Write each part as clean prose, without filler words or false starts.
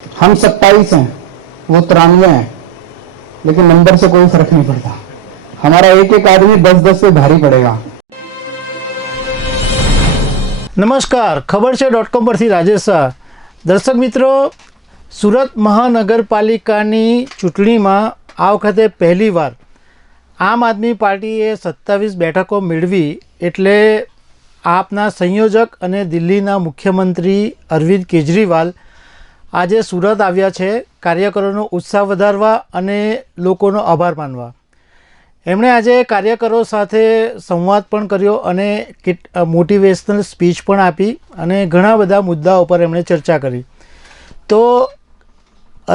हम 27 हैं, वो 93 हैं, लेकिन नंबर से कोई फर्क नहीं पड़ता। हमारा एक एक आदमी 10-10 से भारी पड़ेगा। नमस्कार, खबर છે .com પરથી રાજેશ શાહ। દર્શક મિત્રો, સુરત મહાનગરપાલિકાની ચૂંટણીમાં આ વખતે પહેલીવાર આમ આદમી પાર્ટીએ 27 બેઠકો મેળવી, એટલે આપના સંયોજક અને દિલ્હીના મુખ્યમંત્રી અરવિંદ કેજરીવાલ આજે સુરત આવ્યા છે કાર્યકરોનો ઉત્સાહ વધારવા અને લોકોનો આભાર માનવા। એમણે આજે કાર્યકરો સાથે સંવાદ પણ કર્યો અને મોટિવેશનલ સ્પીચ પણ આપી અને ઘણા બધા મુદ્દાઓ પર એમણે ચર્ચા કરી। તો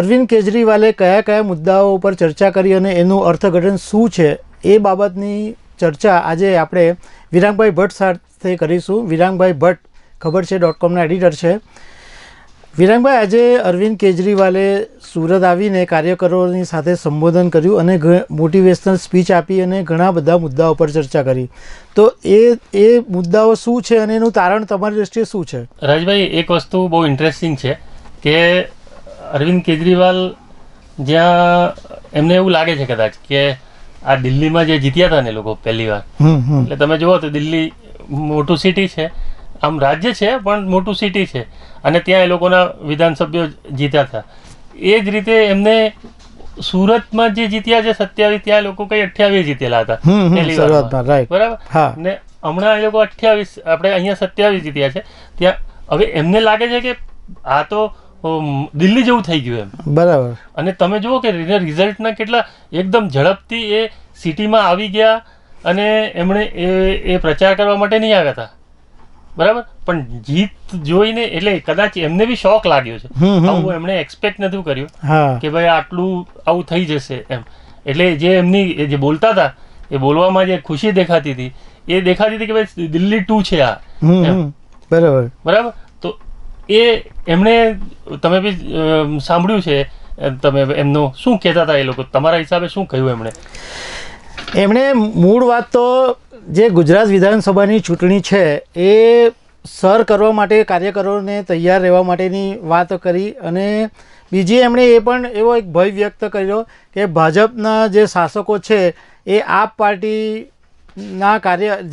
અરવિંદ કેજરીવાલે કયા કયા મુદ્દાઓ પર ચર્ચા કરી અને એનું અર્થઘટન શું છે એ બાબતની ચર્ચા આજે આપણે વિરાંગભાઈ ભટ્ટ સાથે કરીશું। વિરાંગભાઈ ભટ્ટ ખબર છે .comના એડિટર છે। વિરાંગભાઈ, આજે અરવિંદ કેજરીવાલે સુરત આવીને કાર્યકરોની સાથે સંબોધન કર્યું અને મોટિવેશનલ સ્પીચ આપી અને ઘણા બધા મુદ્દાઓ પર ચર્ચા કરી। તો એ મુદ્દાઓ શું છે અને એનું તારણ તમારી દૃષ્ટિએ શું છે? રાજભાઈ, એક વસ્તુ બહુ ઇન્ટરેસ્ટિંગ છે કે અરવિંદ કેજરીવાલ જ્યાં એમને એવું લાગે છે કદાચ કે આ દિલ્હીમાં જે જીત્યા હતા ને લોકો પહેલી વાર, એટલે તમે જુઓ તો દિલ્હી મોટું સિટી છે, આમ રાજ્ય છે પણ મોટું સિટી છે, અને ત્યાં એ લોકોના વિધાનસભ્યો જીત્યા હતા। એ જ રીતે એમને સુરતમાં જે જીત્યા છે 27, ત્યાં લોકો કઈ 28 જીતેલા હતા પહેલી વાર, બરાબર ને હમણાં એ લોકો 28, આપણે અહીંયા 27 જીત્યા છે। ત્યાં હવે એમને લાગે છે કે આ તો દિલ્હી જેવું થઈ ગયું એમ, બરાબર। અને તમે જુઓ કે રિઝલ્ટના કેટલા એકદમ ઝડપથી એ સિટીમાં આવી ગયા અને એમણે એ પ્રચાર કરવા માટે નહીં આવ્યા હતા, બરાબર, પણ જીત જોઈને એટલે કદાચ એમને બી શોક લાગ્યો છે। આવું એમણે એક્સપેક્ટ નથી કર્યું કે ભાઈ આટલું આવું થઈ જશે એમ। એટલે જે એમની જે બોલતા હતા એ બોલવામાં જે ખુશી દેખાતી હતી એ દેખાતી હતી કે ભાઈ દિલ્હી 2 છે આ, બરાબર બરાબર। તો એ એમણે તમે બી સાંભળ્યું છે, તમે એમનો શું કહેતા હતા એ લોકો, તમારા હિસાબે શું કહ્યું એમણે? એમણે મૂળ વાત તો જે ગુજરાત વિધાનસભાની ચૂંટણી છે એ સર કરવા માટે કાર્યકરોને તૈયાર રહેવા માટેની વાત કરી, અને બીજી એમણે એ પણ એવો એક ભય વ્યક્ત કર્યો કે ભાજપના જે શાસકો છે એ આપ પાર્ટીના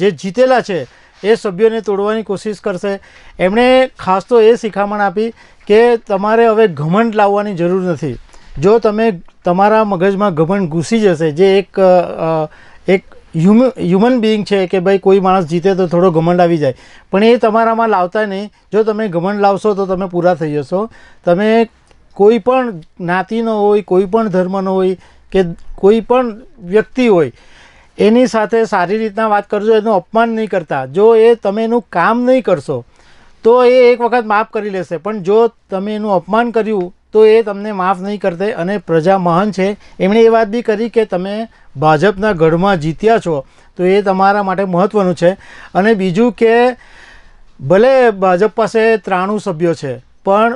જે જીતેલા છે એ સભ્યોને તોડવાની કોશિશ કરશે। એમણે ખાસ તો એ શિખામણ આપી કે તમારે હવે ઘમંડ લાવવાની જરૂર નથી। જો તમે તમારા મગજમાં ઘમંડ ઘૂસી જશે, જે એક હ્યુમન બિઈંગ છે કે ભાઈ કોઈ માણસ જીતે તો થોડો ઘમંડ આવી જાય, પણ એ તમારામાં લાવતા નહીં। જો તમે ઘમંડ લાવશો તો તમે પૂરા થઈ જશો। તમે કોઈ પણ જ્ઞાતિનો હોય, કોઈ પણ ધર્મનો હોય કે કોઈ પણ વ્યક્તિ હોય, એની સાથે સારી રીતના વાત કરજો, એનું અપમાન નહીં કરતા। જો તમે એનું કામ નહીં કરશો તો એ એક વખત માફ કરી લેશે, પણ જો તમે એનું અપમાન કર્યું તો એ તમને માફ નહીં કરતે। અને પ્રજા મહાન છે, એમણે એ વાત બી કરી કે તમે ભાજપના ગઢમાં જીત્યા છો તો એ તમારા માટે મહત્ત્વનું છે। અને બીજું કે ભલે ભાજપ પાસે 93 સભ્યો છે, પણ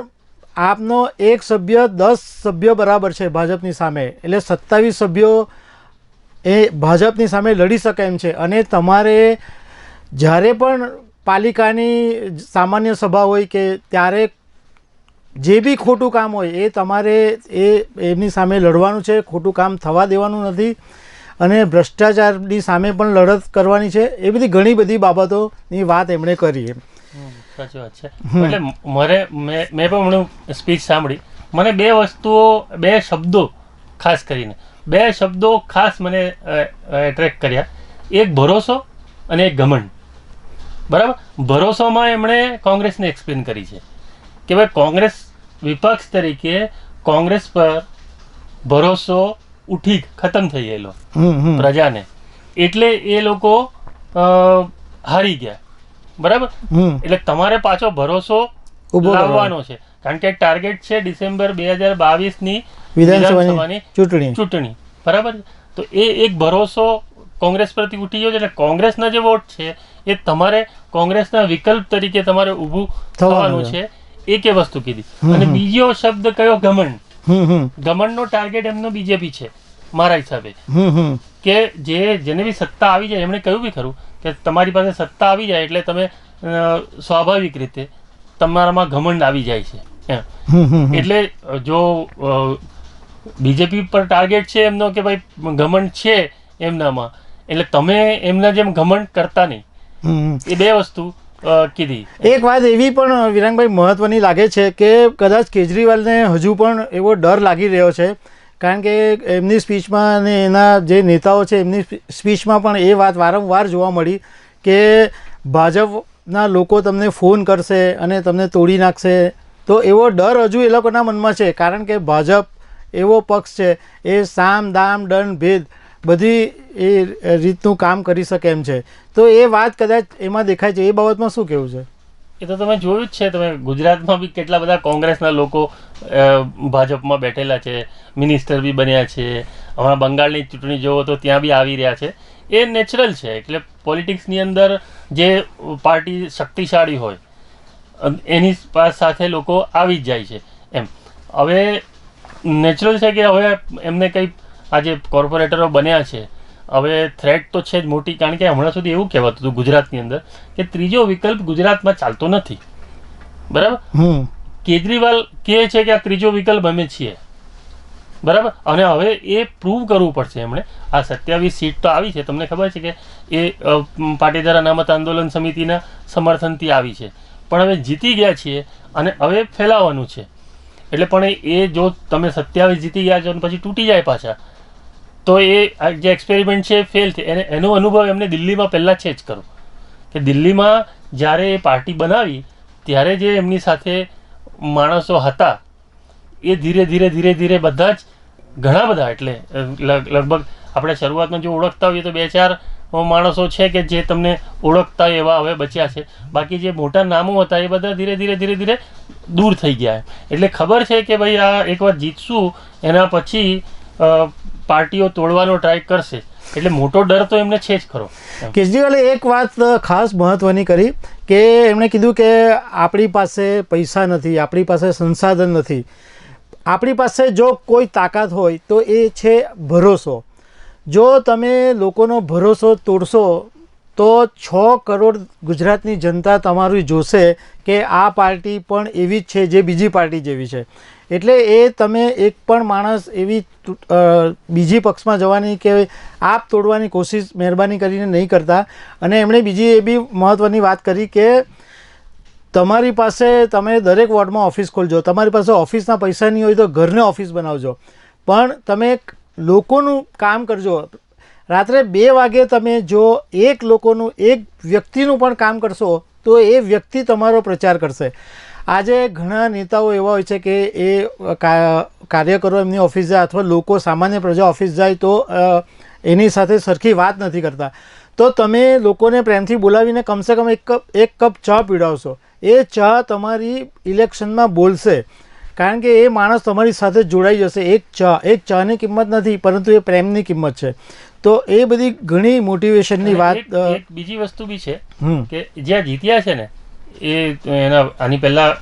આપનો એક સભ્ય 10 સભ્ય બરાબર છે ભાજપની સામે, એટલે 27 સભ્યો એ ભાજપની સામે લડી શકે એમ છે। અને તમારે જ્યારે પણ પાલિકાની સામાન્ય સભા હોય કે ત્યારે જે બી ખોટું કામ હોય એ તમારે એમની સામે લડવાનું છે, ખોટું કામ થવા દેવાનું નથી, અને ભ્રષ્ટાચારની સામે પણ લડત કરવાની છે। એ બધી ઘણી બધી બાબતોની વાત એમણે કરી। સાચી વાત છે। એટલે મેં પણ હમણાં સ્પીચ સાંભળી, મને બે શબ્દો ખાસ કરીને મને એટ્રેક્ટ કર્યા। એક ભરોસો અને એક ઘમંડ, બરાબર। ભરોસામાં એમણે કોંગ્રેસને એક્સપ્લેન કરી છે કે ભાઈ કોંગ્રેસ વિપક્ષ તરીકે કોંગ્રેસ પર ભરોસો ઉઠી ખતમ થઈ ગયેલો પ્રજાને, એટલે એ લોકો હારી ગયા, બરાબર। એટલે તમારે પાછો ભરોસો લાવવાનો છે, કારણ કે ટાર્ગેટ છે ડિસેમ્બર 2022ની વિધાનસભાની ચૂંટણી, બરાબર। તો એ એક ભરોસો કોંગ્રેસ પરથી ઉઠી ગયો છે, એટલે કોંગ્રેસના જે વોટ છે એ તમારે કોંગ્રેસના વિકલ્પ તરીકે તમારે ઊભું થવાનું છે। એક એ વસ્તુ કીધી। અને બીજો શબ્દ કયો? ઘમંડ। ઘમંડનો ટાર્ગેટ એમનો બીજેપી છે મારા હિસાબે, કે જેને બી સત્તા આવી જાય, એમણે કહ્યું બી ખરું કે તમારી પાસે સત્તા આવી જાય એટલે તમે સ્વાભાવિક રીતે તમારામાં ઘમંડ આવી જાય છે, એમ એટલે જો બીજેપી પર ટાર્ગેટ છે એમનો કે ભાઈ ઘમંડ છે એમનામાં, એટલે તમે એમના જેમ ઘમંડ કરતા નહીં. એ બે વસ્તુ કીધી. એક વાત એવી પણ વિરાંગભાઈ મહત્વની લાગે છે કે કદાચ કેજરીવાલને હજુ પણ એવો ડર લાગી રહ્યો છે, કારણ કે એમની સ્પીચમાં અને એના જે નેતાઓ છે એમની સ્પીચમાં પણ એ વાત વારંવાર જોવા મળી કે ભાજપના લોકો તમને ફોન કરશે અને તમને તોડી નાખશે. તો એવો ડર હજુ એ લોકોના મનમાં છે, કારણ કે ભાજપ એવો પક્ષ છે એ સામ દામ દંડ ભેદ બધી એ રીતનું કામ કરી શકે એમ છે. તો એ વાત કદાચ એમાં દેખાય છે. એ બાબતમાં શું કહેવું છે? એ તો તમે જોયું જ છે. તમે ગુજરાતમાં બી કેટલા બધા કોંગ્રેસના લોકો ભાજપમાં બેઠેલા છે, મિનિસ્ટર બી બન્યા છે. હમણાં બંગાળની ચૂંટણી જોવો તો ત્યાં બી આવી રહ્યા છે. એ નેચરલ છે. એટલે પોલિટિક્સની અંદર જે પાર્ટી શક્તિશાળી હોય એની સાથે લોકો આવી જ જાય છે એમ. હવે નેચરલ છે કે હવે એમને કંઈ આ જે કોર્પોરેટરો બન્યા છે, હવે થ્રેટ તો છે જ મોટી, કારણ કે હમણાં સુધી એવું કહેવાતું હતું ગુજરાતની અંદર કે ત્રીજો વિકલ્પ ગુજરાતમાં ચાલતો નથી. બરાબર? કેજરીવાલ કહે છે કે આ ત્રીજો વિકલ્પ અમે છીએ. બરાબર? અને હવે એ પ્રૂવ કરવું પડશે એમણે. આ 27 સીટ તો આવી છે, તમને ખબર છે કે એ પાટીદાર અનામત આંદોલન સમિતિના સમર્થનથી આવી છે, પણ હવે જીતી ગયા છીએ અને હવે ફેલાવવાનું છે. એટલે પણ એ જો તમે 27 જીતી ગયા છો અને પછી તૂટી જાય પાછા, તો એ જે એક્સપેરિમેન્ટ છે એ ફેલ થાય. એનો અનુભવ એમને દિલ્હીમાં પહેલાં છે જ કરો કે દિલ્હીમાં જ્યારે એ પાર્ટી બનાવી ત્યારે જે એમની સાથે માણસો હતા એ ધીરે ધીરે બધા જ ઘણા બધા, એટલે લગભગ આપણે શરૂઆતમાં જો ઓળખતા હોઈએ તો 2-4 માણસો છે કે જે તમને ઓળખતા એવા હવે બચ્યા છે. બાકી જે મોટા નામો હતા એ બધા ધીરે દૂર થઈ ગયા. એટલે ખબર છે કે ભાઈ આ એકવાર જીતશું એના પછી પાર્ટીઓ તોડવાનો ટ્રાય કરશે. એટલે મોટો ડર તો એમને છે જ ખરો. કેજરીવાલે એક વાત ખાસ મહત્વની કરી કે એમણે કીધું કે આપણી પાસે પૈસા નથી, આપણી પાસે સંસાધન નથી, આપણી પાસે જો કોઈ તાકાત હોય તો એ છે ભરોસો. જો તમે લોકોનો ભરોસો તોડશો તો 6 કરોડ ગુજરાતની જનતા તમારું જોશે કે આ પાર્ટી પણ એવી જ છે જે બીજી પાર્ટી જેવી છે. એટલે એ તમે એક પણ માણસ એવી બીજી પક્ષમાં જવાની કે આપ તોડવાની કોશિશ મહેરબાની કરીને નહીં કરતા. અને એમણે બીજી એ બી મહત્ત્વની વાત કરી કે તમારી પાસે તમે દરેક વોર્ડમાં ઓફિસ ખોલજો, તમારી પાસે ઓફિસના પૈસા નહીં હોય તો ઘરને ઓફિસ બનાવજો, પણ તમે લોકોનું કામ કરજો. રાત્રે 2 વાગે તમે જો એક વ્યક્તિનું પણ કામ કરશો તો એ વ્યક્તિ તમારો પ્રચાર કરશે. આજે ઘણા નેતાઓ એવા હોય છે કે એ કાર્યકરો એમની ઓફિસ જાય અથવા લોકો સામાન્ય પ્રજા ઓફિસ જાય તો એની સાથે સરખી વાત નથી કરતા. તો તમે લોકોને પ્રેમથી બોલાવીને કમસે કમ એક કપ ચા પીવડાવશો. એ ચા તમારી ઇલેક્શનમાં બોલશે, કારણ કે એ માણસ તમારી સાથે જોડાઈ જશે. એક ચાની કિંમત નથી, પરંતુ એ પ્રેમની કિંમત છે. તો એ બધી ઘણી મોટિવેશનની વાત. એક બીજી વસ્તુ બી છે કે જ્યાં જીત્યા છે ને એના આની પહેલાં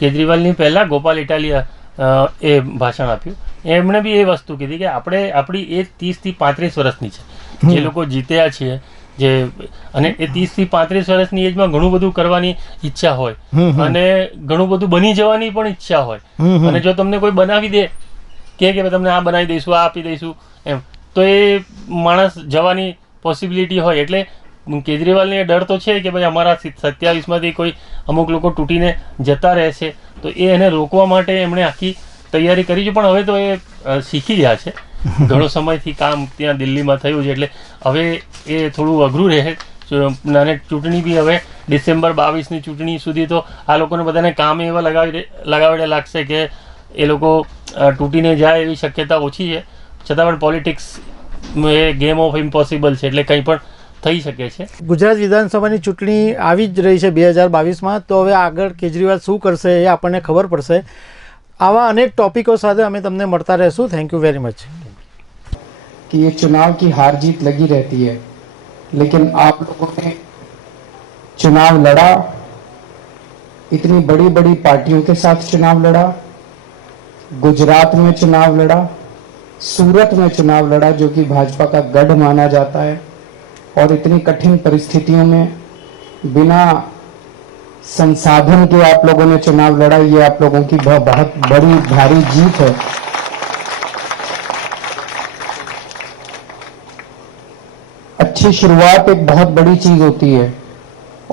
કેજરીવાલની પહેલાં ગોપાલ ઇટાલિયા એ ભાષણ આપ્યું. એમણે બી એ વસ્તુ કીધી કે આપણી એજ 30 થી 35 વર્ષની છે. જે લોકો જીત્યા છીએ જે, અને એ 30 થી 35 વર્ષની એજમાં ઘણું બધું કરવાની ઈચ્છા હોય અને ઘણું બધું બની જવાની પણ ઈચ્છા હોય. અને જો તમને કોઈ બનાવી દે કે તમને આ બનાવી દઈશું, આ આપી દઈશું એમ, તો એ માણસ જવાની પોસિબિલિટી હોય. એટલે કેજરીવાલને ડર તો છે કે ભાઈ અમારા 27માંથી કોઈ અમુક લોકો તૂટીને જતા રહેશે, તો એને રોકવા માટે એમણે આખી તૈયારી કરી છે. પણ હવે તો એ શીખી ગયા છે, ઘણો સમયથી કામ ત્યાં દિલ્હીમાં થયું છે, એટલે હવે એ થોડું અઘરું રહે. અને ચૂંટણી બી હવે ડિસેમ્બર 22ની ચૂંટણી સુધી તો આ લોકોને બધાને કામ એવા લગાવેલા લાગશે કે એ લોકો તૂટીને જાય એવી શક્યતા ઓછી છે. છતાં પણ politics A game of impossible છે, એટલે કંઈ પણ થઈ શકે છે. ગુજરાત વિધાનસભાની ચૂંટણી આવી જ રહી છે 2022માં. તો હવે આગળ કેજરીવાલ શું કરશે એ આપણને ખબર પડશે. આવા અનેક ટોપિકો સાથે અમે તમને મળતા રહેશું. Thank you very much. कि ये चुनाव की हार जीत लगी रहती है, लेकिन आप लोगों ने चुनाव लड़ा, इतनी बड़ी बड़ी पार्टियों के साथ चुनाव लड़ा, गुजरात में चुनाव लड़ा, सूरत में चुनाव लड़ा जो कि भाजपा का गढ़ माना जाता है, और इतनी कठिन परिस्थितियों में बिना संसाधन के आप लोगों ने चुनाव लड़ा, ये आप लोगों की बहुत बड़ी भारी जीत है। अच्छी शुरुआत एक बहुत बड़ी चीज होती है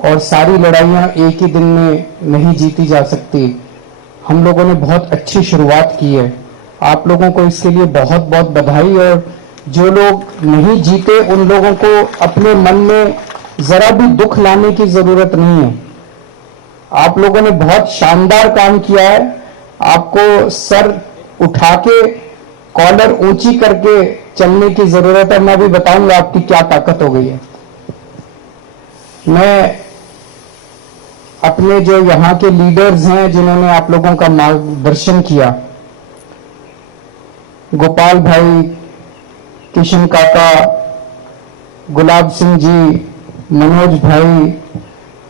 और सारी लड़ाइयां एक ही दिन में नहीं जीती जा सकती। हम लोगों ने बहुत अच्छी शुरुआत की है, आप लोगों को इसके लिए बहुत बहुत बधाई। और जो लोग नहीं जीते उन लोगों को अपने मन में जरा भी दुख लाने की जरूरत नहीं है। आप लोगों ने बहुत शानदार काम किया है। आपको सर उठा के, कॉलर ऊंची करके चलने की जरूरत है। मैं भी बताऊंगा आपकी क्या ताकत हो गई है। मैं अपने जो यहाँ के लीडर्स हैं जिन्होंने आप लोगों का मार्गदर्शन किया, गोपाल भाई, किशन काका, गुलाब सिंह जी, मनोज भाई,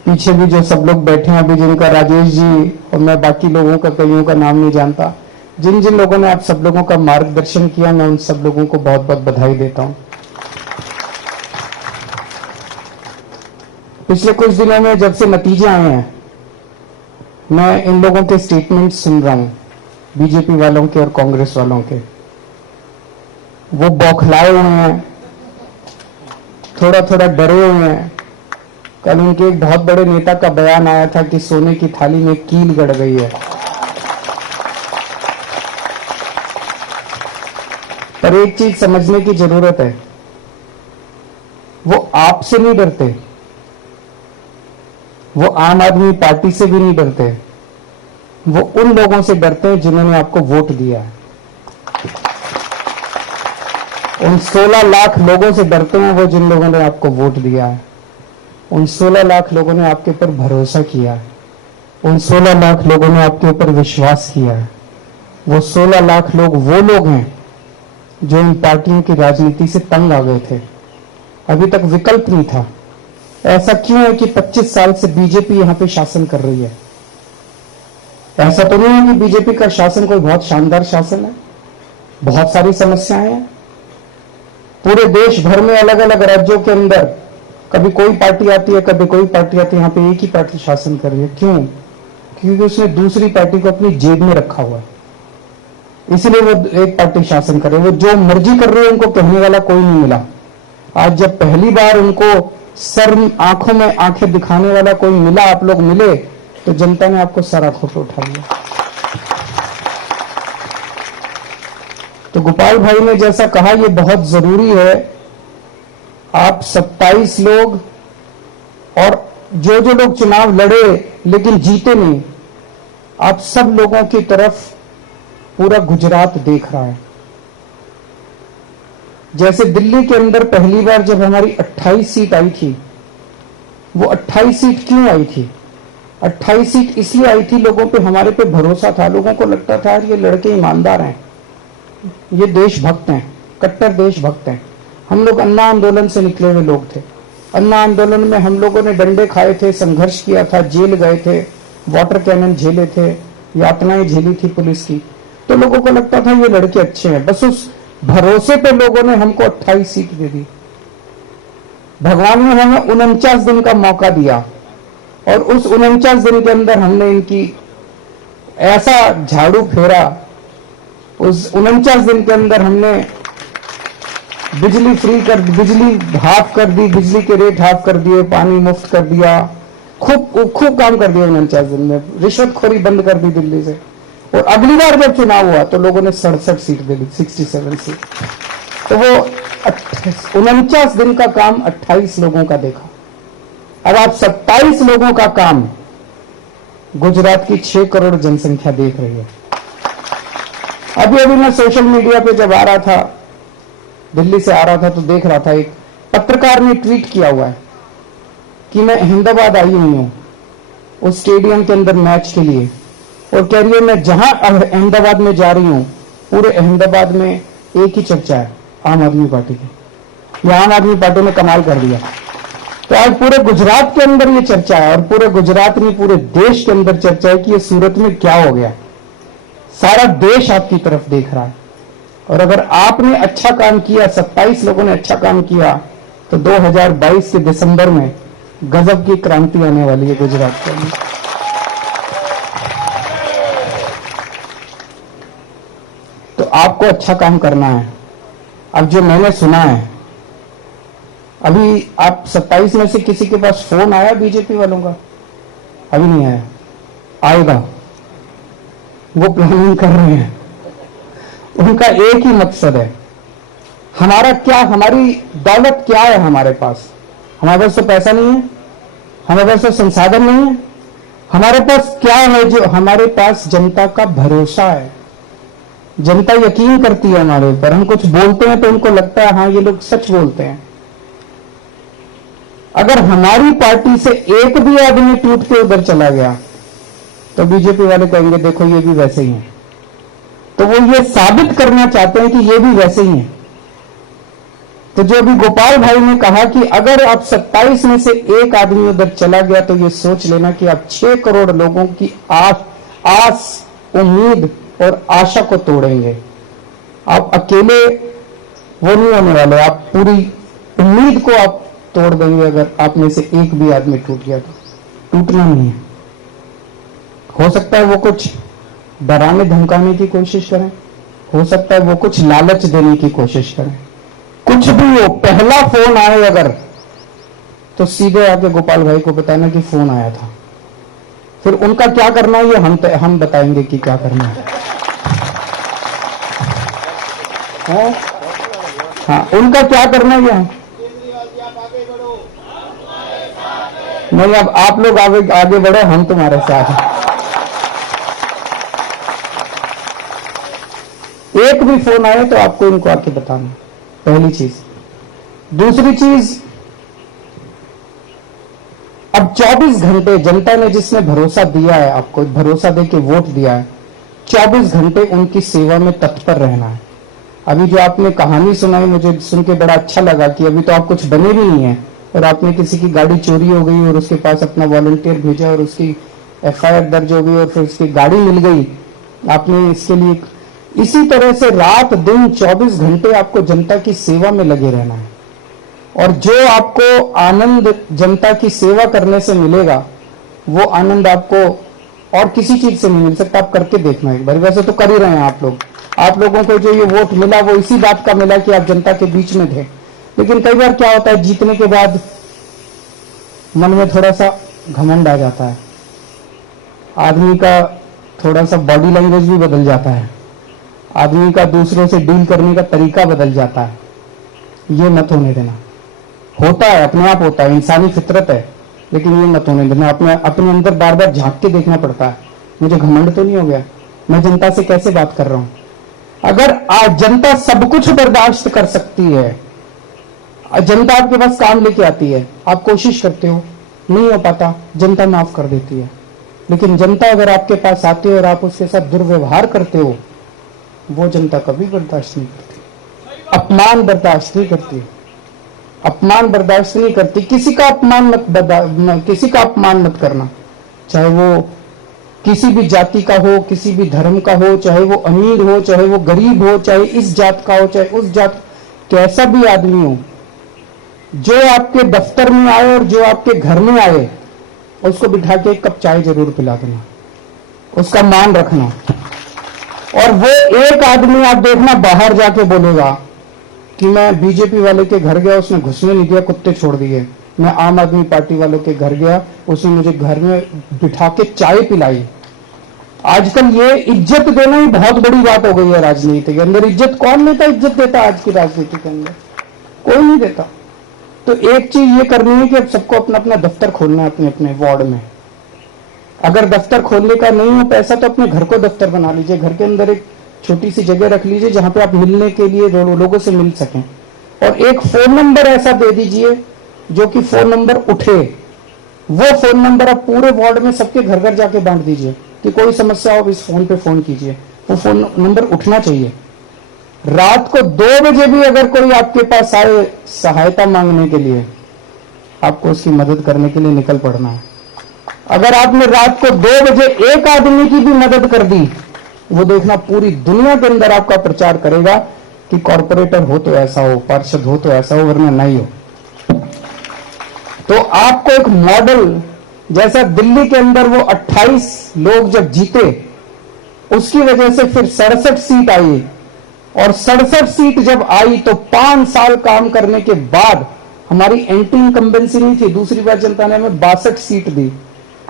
पीछे भी जो सब लोग बैठे हैं अभी, जिनका राजेश जी, और मैं बाकी लोगों का कईयों का नाम नहीं जानता, जिन जिन लोगों ने आप सब लोगों का मार्गदर्शन किया, मैं उन सब लोगों को बहुत बहुत बधाई देता हूं। पिछले कुछ दिनों में जब से नतीजे आए हैं, मैं इन लोगों के स्टेटमेंट सुन रहा हूं, बीजेपी वालों के और कांग्रेस वालों के। वो बौखलाए हुए हैं, थोड़ा थोड़ा डरे हुए हैं। कल उनके एक बहुत बड़े नेता का बयान आया था कि सोने की थाली में कील गड़ गई है। पर एक चीज समझने की जरूरत है, वो आपसे नहीं डरते, वो आम आदमी पार्टी से भी नहीं डरते, वो उन लोगों से डरते हैं जिन्होंने आपको वोट दिया है। उन 16 लाख लोगों से डरते हैं वो जिन लोगों ने आपको वोट दिया है। उन 16 लाख लोगों ने आपके ऊपर भरोसा किया है। उन 16 लाख लोगों ने आपके ऊपर विश्वास किया है। वो 16 लाख लोग वो लोग हैं जो इन पार्टियों की राजनीति से तंग आ गए थे। अभी तक विकल्प नहीं था। ऐसा क्यों है कि 25 साल से बीजेपी यहां पे शासन कर रही है? ऐसा तो नहीं है कि बीजेपी का शासन कोई बहुत शानदार शासन है। बहुत सारी समस्याएं हैं पूरे देश भर में, अलग अलग राज्यों के अंदर। कभी कोई पार्टी आती है, कभी कोई पार्टी आती है, यहां पे एक ही पार्टी शासन कर रही है। क्यों? क्योंकि उसने दूसरी पार्टी को अपनी जेब में रखा हुआ है, इसलिए वो एक पार्टी शासन कर रही है। वो जो मर्जी कर रही है, उनको कहने वाला कोई नहीं मिला। आज जब पहली बार उनको सर आंखों में आंखें दिखाने वाला कोई मिला, आप लोग मिले, तो जनता ने आपको सर आंखों पे उठा लिया। तो गोपाल भाई ने जैसा कहा, ये बहुत जरूरी है। आप 27 लोग और जो जो लोग चुनाव लड़े लेकिन जीते नहीं, आप सब लोगों की तरफ पूरा गुजरात देख रहा है। जैसे दिल्ली के अंदर पहली बार जब हमारी 28 सीट आई थी, वो 28 सीट क्यों आई थी? 28 सीट इसलिए आई थी, लोगों पे, हमारे पे भरोसा था। लोगों को लगता था ये लड़के ईमानदार हैं, ये देशभक्त हैं, कट्टर देशभक्त हैं। हम लोग अन्ना आंदोलन से निकले हुए लोग थे। अन्ना आंदोलन में हम लोगों ने डंडे खाए थे, संघर्ष किया था, जेल गए थे, वाटर कैनन झेले थे, यातनाएं झेली थी पुलिस की। तो लोगों को लगता था ये लड़के अच्छे हैं। बस उस भरोसे पे लोगों ने हमको 28 सीट दे दी। भगवान ने हमें 49 दिन का मौका दिया और उस 49 दिन के अंदर हमने इनकी ऐसा झाड़ू फेरा। उस 49 दिन के अंदर हमने बिजली फ्री कर, बिजली हाफ कर दी, बिजली के रेट हाफ कर दिए, पानी मुफ्त कर दिया, खूब काम कर दिया 49 दिन में। रिश्वतखोरी बंद कर दी दिल्ली से। और अगली बार जब चुनाव हुआ तो लोगों ने 67 सीट दे दी, 67 सीट। तो वो 49 दिन का काम 28 लोगों का देखा। अब आप 27 लोगों का काम गुजरात की 6 करोड़ जनसंख्या देख रही है। अभी अभी मैं सोशल मीडिया पे जब आ रहा था, दिल्ली से आ रहा था, तो देख रहा था एक पत्रकार ने ट्वीट किया हुआ है कि मैं अहमदाबाद आई हुई हूं उस स्टेडियम के अंदर मैच के लिए, और कह रही है मैं जहां अहमदाबाद में जा रही हूं, पूरे अहमदाबाद में एक ही चर्चा है, आम आदमी पार्टी की। आम आदमी पार्टी ने कमाल कर दिया। तो आज पूरे गुजरात के अंदर ये चर्चा है, और पूरे गुजरात में, पूरे देश के अंदर चर्चा है कि ये सूरत में क्या हो गया। सारा देश आपकी तरफ देख रहा है। और अगर आपने अच्छा काम किया, 27 लोगों ने अच्छा काम किया, तो 2022 के दिसंबर में गजब की क्रांति आने वाली है गुजरात के अंदर। आपको अच्छा काम करना है। अब जो मैंने सुना है, अभी आप 27 में से किसी के पास फोन आया बीजेपी वालों का? अभी नहीं आया, आएगा। वो प्लानिंग कर रहे हैं। उनका एक ही मकसद है, हमारा क्या, हमारी दौलत क्या है हमारे पास? हमारे पास तो पैसा नहीं है, हमारे पास तो संसाधन नहीं है, हमारे पास क्या है? जो हमारे पास जनता का भरोसा है। जनता यकीन करती है हमारे ऊपर। हम कुछ बोलते हैं तो उनको लगता है हाँ ये लोग सच बोलते हैं। अगर हमारी पार्टी से एक भी आदमी टूट के उधर चला गया तो बीजेपी वाले कहेंगे देखो ये भी वैसे ही है। तो वो ये साबित करना चाहते हैं कि ये भी वैसे ही है। तो जो अभी गोपाल भाई ने कहा कि अगर आप 27 में से एक आदमी उधर चला गया तो ये सोच लेना कि आप 6 करोड़ लोगों की आस, उम्मीद और आशा को तोड़ेंगे। आप अकेले वो नहीं होने वाले, आप पूरी उम्मीद को आप तोड़ देंगे। अगर आप में से एक भी आदमी टूट गया तो टूटना नहीं है। हो सकता है वो कुछ डराने धमकाने की कोशिश करें, हो सकता है वो कुछ लालच देने की कोशिश करें, कुछ भी हो। पहला फोन आए अगर तो सीधे आके गोपाल भाई को बताना कि फोन आया था। फिर उनका क्या करना है ये हम बताएंगे कि क्या करना है। हाँ, उनका क्या करना है ये नहीं। अब आप लोग आगे बढ़ो, हम तुम्हारे साथ हैं। एक भी फोन आए तो आपको इनको आके बताना, पहली चीज। दूसरी चीज, अब 24 घंटे जनता ने जिसने भरोसा दिया है, आपको भरोसा देके वोट दिया है, 24 घंटे उनकी सेवा में तत्पर रहना है। अभी जो आपने कहानी सुनाई मुझे सुन के बड़ा अच्छा लगा कि अभी तो आप कुछ बने भी नहीं है और आपने किसी की गाड़ी चोरी हो गई और उसके पास अपना वॉलंटियर भेजा और उसकी FIR दर्ज हो गई और फिर उसकी गाड़ी मिल गई। आपने इसके लिए इसी तरह से रात दिन 24 घंटे आपको जनता की सेवा में लगे रहना है। और जो आपको आनंद जनता की सेवा करने से मिलेगा वो आनंद आपको और किसी चीज से नहीं मिल सकता। आप करके देखना एक बार। वैसे तो कर ही रहे हैं आप लोग। आप लोगों को जो ये वोट मिला वो इसी बात का मिला कि आप जनता के बीच में थे। लेकिन कई बार क्या होता है, जीतने के बाद मन में थोड़ा सा घमंड आ जाता है, आदमी का थोड़ा सा बॉडी लैंग्वेज भी बदल जाता है, आदमी का दूसरों से डील करने का तरीका बदल जाता है। ये मत होने देना। होता है, अपने आप होता है, इंसानी फितरत है, लेकिन ये मत होने देना। अपने अंदर बार बार झांक के देखना पड़ता है, मुझे घमंड तो नहीं हो गया, मैं जनता से कैसे बात कर रहा हूं। अगर आज जनता सब कुछ बर्दाश्त कर सकती है, जनता आपके पास काम लेके आती है, आप कोशिश करते हो, नहीं हो पाता, जनता माफ कर देती है। लेकिन जनता अगर आपके पास आती है और आप उसके साथ दुर्व्यवहार करते हो, वो जनता कभी बर्दाश्त नहीं करती। अपमान बर्दाश्त नहीं करती, अपमान बर्दाश्त नहीं करती। किसी का अपमान मत करना, चाहे वो किसी भी जाति का हो, किसी भी धर्म का हो, चाहे वो अमीर हो, चाहे वो गरीब हो, चाहे इस जात का हो, चाहे उस जात, कैसा भी आदमी हो। जो आपके दफ्तर में आए और जो आपके घर में आए, उसको बिठा के एक कप चाय जरूर पिला देना, उसका मान रखना। और वो एक आदमी आप देखना बाहर जाके बोलेगा कि मैं बीजेपी वाले के घर गया, उसने घुसने नहीं दिया, कुत्ते छोड़ दिए। मैं आम आदमी पार्टी वालों के घर गया, उसने मुझे घर में बिठा के चाय पिलाई। आजकल ये इज्जत देना ही बहुत बड़ी बात हो गई है राजनीति के अंदर। इज्जत कौन लेता, इज्जत देता आज की राजनीति के अंदर? कोई नहीं देता। तो एक चीज ये करनी है कि अब सबको अपना अपना दफ्तर खोलना है अपने अपने वार्ड में। अगर दफ्तर खोलने का नहीं हो पैसा तो अपने घर को दफ्तर बना लीजिए, घर के अंदर एक छोटी सी जगह रख लीजिए जहां पे आप मिलने के लिए लोगों से मिल सकें। और एक फोन नंबर ऐसा दे दीजिए जो कि फोन नंबर उठे। वो फोन नंबर आप पूरे वार्ड में सबके घर घर जाके बांट दीजिए कि कोई समस्या हो इस फोन पे फोन कीजिए। वो फोन नंबर उठना चाहिए। रात को 2 बजे भी अगर कोई आपके पास आए सहायता मांगने के लिए, आपको उसकी मदद करने के लिए निकल पड़ना है। अगर आपने रात को 2 बजे एक आदमी की भी मदद कर दी, वो देखना पूरी दुनिया के अंदर आपका प्रचार करेगा कि कॉर्पोरेटर हो तो ऐसा हो, पार्षद हो तो ऐसा हो, वरना नहीं हो। तो आपको एक मॉडल, जैसा दिल्ली के अंदर वो 28 लोग जब जीते, उसकी वजह से फिर 67 सीट आई, और 67 सीट जब आई तो 5 साल काम करने के बाद हमारी एंटी इनकम्बेंसी नहीं थी, दूसरी बार जनता ने हमें 62 सीट दी।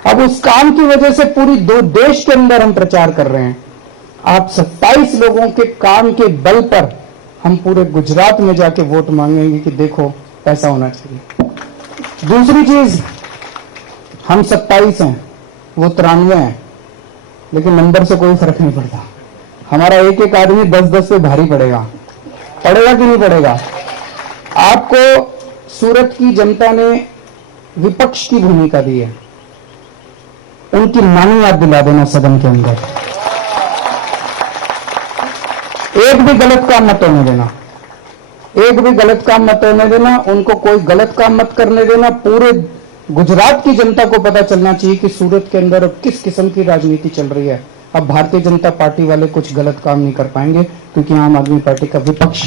अब उस काम की वजह से पूरी 2 देश के अंदर हम प्रचार कर रहे हैं। आप 27 लोगों के काम के बल पर हम पूरे गुजरात में जाके वोट मांगेंगे कि देखो ऐसा होना चाहिए। दूसरी चीज, हम 27 हैं, वो 93 हैं, लेकिन नंबर से कोई फर्क नहीं पड़ता। हमारा एक एक आदमी 10-10 पे भारी पड़ेगा कि नहीं पड़ेगा? आपको सूरत की जनता ने विपक्ष की भूमिका दी है, उनकी नानी याद दिला देना सदन के अंदर। एक भी गलत काम मत होने देना, एक भी गलत काम मत होने देना, उनको कोई गलत काम मत करने देना। पूरे गुजरात की जनता को पता चलना चाहिए कि सूरत के अंदर अब किस किस्म की राजनीति चल रही है। अब भारतीय जनता पार्टी वाले कुछ गलत काम नहीं कर पाएंगे, क्योंकि आम आदमी पार्टी का विपक्ष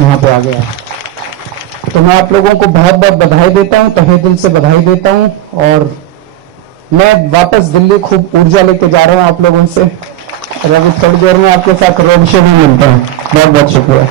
यहां पे आ गया है। तो मैं आप लोगों को बहुत बहुत बधाई देता हूं, तहे दिल से बधाई देता हूं, और मैं वापस दिल्ली खूब ऊर्जा लेके जा रहा हूं आप लोगों से, और अभी थोड़ी देर में आपके साथ रोड शो भी मिलता है। बहुत बहुत शुक्रिया।